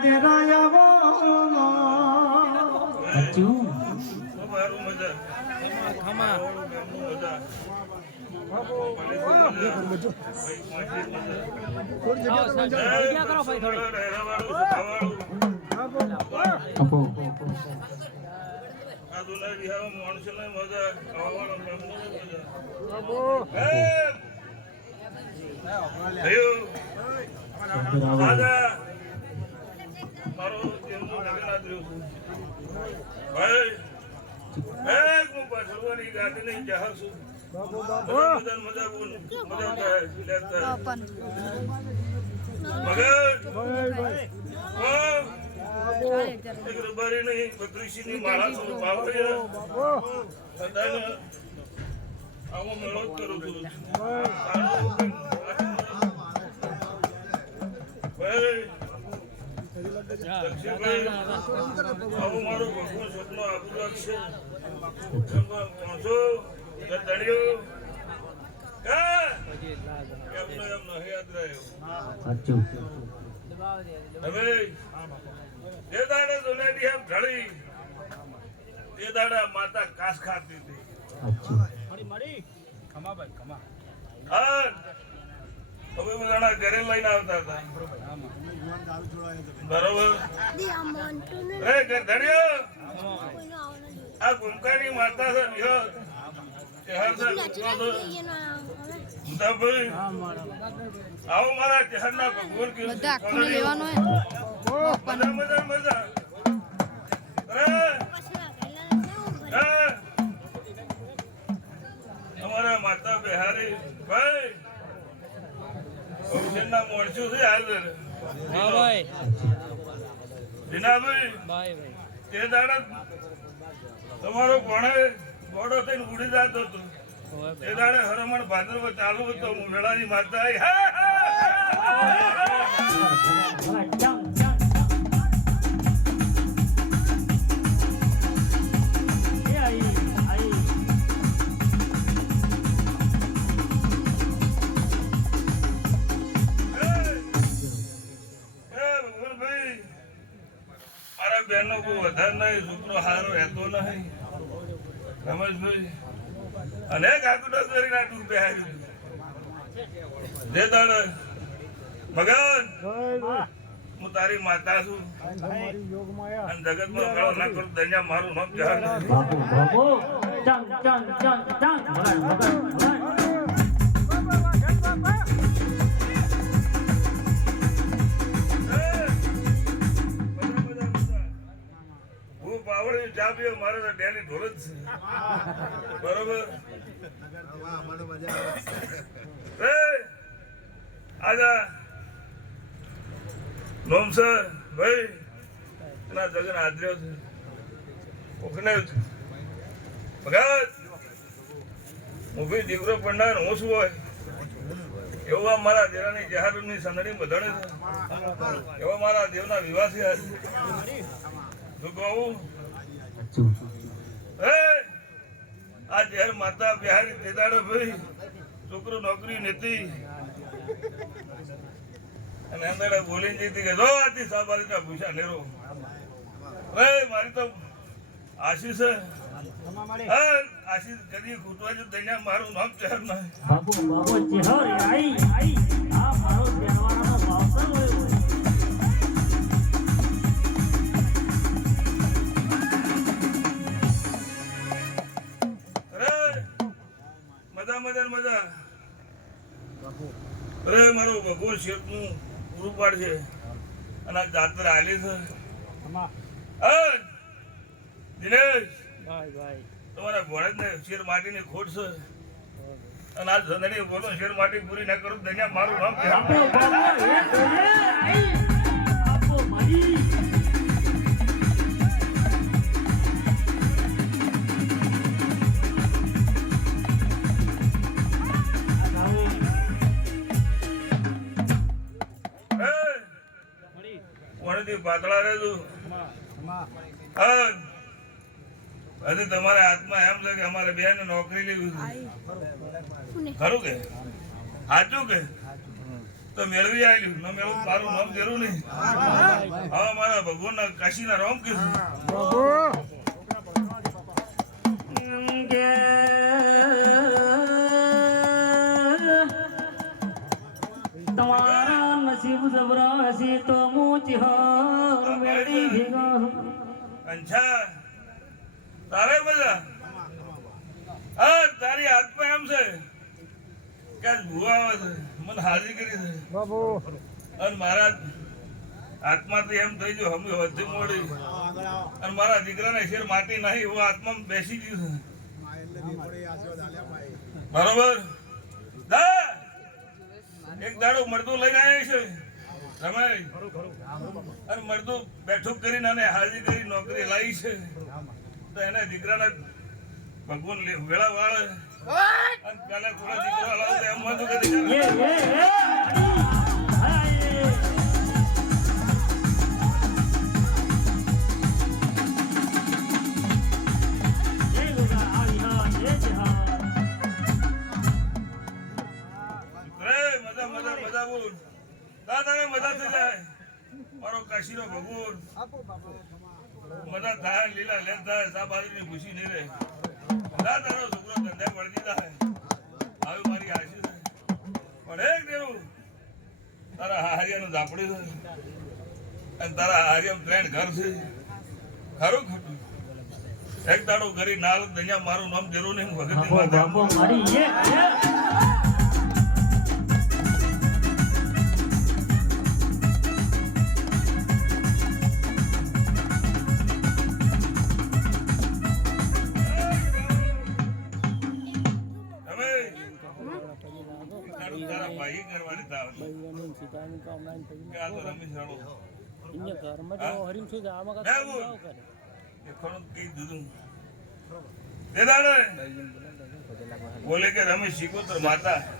દેરાયાવો અચ્છું મારું મજા ખમા કરો ભાઈ આપો આ દુનિયા વિહાર માણસોને મજા આવવાનો દાદા મારો એમનું લગ્ન આદર્યું ભાઈ હું પાછળવાની ગાડી નહીં જાહેર છું મજા એક રબારી નહીં બત્રીસી માળા છું ભાવ આવો મેળો જ કરું છું આવું મારું ભગવાન સપનું આપું રાખશે પહોંચો તળિયો એમનો એમ નહીં યાદ રહ્યો સાચું હવે તે દાડે દુનિયાની એમ ઢળી તે દાડે માતા કાસ ખાતી હતી હવે બધાના ઘરે લઈને આવતા હતા બરોબર ધડ્યો આ ગુમકાની માતા છે આવો મારા ચહેરના ભગવાન મજા મજા અમારા માતા બિહારી ભાઈ ના મોણસું છે હાજર જીનાભાઈ તે દાડા તમારો ભણે ગોડો થઈને ઉડી જતો હતો એ દાડે હરમણ ભાદરવા ચાલુ હતો મેળાની માતા મારા બહેનો કોઈ વધારે નહીં છોકરો સારો રહેતો નહીં રમેશભાઈ અનેક આકુટો કરીને આટલું બેહાર્યું જે દાડ મગન હું તારી માતા છું અને જગતમાં મેળો ના કરું દૈયા મારું નામ જહાર ચા પીવો મારે તો ડેલી ઢોલ જ છે બરોબર આજા નોમ સર ભાઈ એના જગન આદર્યો છે ઓખને ભગત હું બી દીકરો પડનાર હું શું હોય એવા મારા દેરાની જહારની સંદડી બધાડે છે એવા મારા દેવના વિવાસી શું કહું આ જહેર માતા બિહારી તેદાડે ભાઈ છોકરો નોકરી નથી અને અંદર બોલીને જતી કે જો આથી સાબારીના ભૂસા લેરો મારી તો આશીષ આશીષ કદી ખૂટવા જો દૈયા મારું નામ ચહેર ના બાબુ બાબુ ચહેર આઈ આ મારો બેનવાનો વાવસર હોય મજા મજા અરે મારો ભગવાન શેઠનું પૂરું પાડશે અને આ જાત્રા હાલી છે દિનેશ તમારા ભોળેજ ને શેર માટીની ખોટ છે અને આ ધંધણી બોલો શેર માટી પૂરી ના કરું દૈયા મારું નામ પાતળા રહેલું હજી તમારા હાથમાં એમ છે કે અમારે બેન નોકરી લેવી ખરું કે સાચું કે તો મેળવી આવેલું ન મેળવું મારું નામ જરૂર નહીં હવે આપણા ભગવાનના કાશીના રામ કીધું કે તમારા નસીબ જબરા છે તો મોચી હાર મેળી ભેગા અંછા તારે બધા હા તારી હાથમાં એમ છે કે આજ ભૂવા આવે છે મને હાજરી કરી છે અને મારા આત્માથી એમ થઈ ગયો હમી વધી મોડી અને મારા દીકરાને શેર માટી નહીં એવો આત્મા બેસી ગયું છે બરોબર દા એક દાડો મળતું લઈને આવ્યા છે રમેશ અને મળતું બેઠું કરીને અને હાજરી કરી નોકરી લાવી છે તો એને દીકરાને ભગવાન વેળા વાળે અને કાલે થોડા દીકરા લાવશે એમ હતું કે મજા થઈ જાય મારો કાશીનો ભગવાન મજા થાય લીલા લેત થાય સા બાજુની ખુશી નહીં રહે તારો છોકરો ધંધે વળગી જાય આવી મારી આશી છે પણ એક દેવું તારા હારિયાનું ઝાપડી છે અને તારા હારિયામાં ત્રણ ઘર છે ખરું ખોટું એક દાડો કરી નાલ દઅહીંયા મારું નામ જરૂર નહીં વગર મારી ભાઈ કરવાની તાવ રમેશ રાણો બોલે કે રમેશ શીખો તો માતા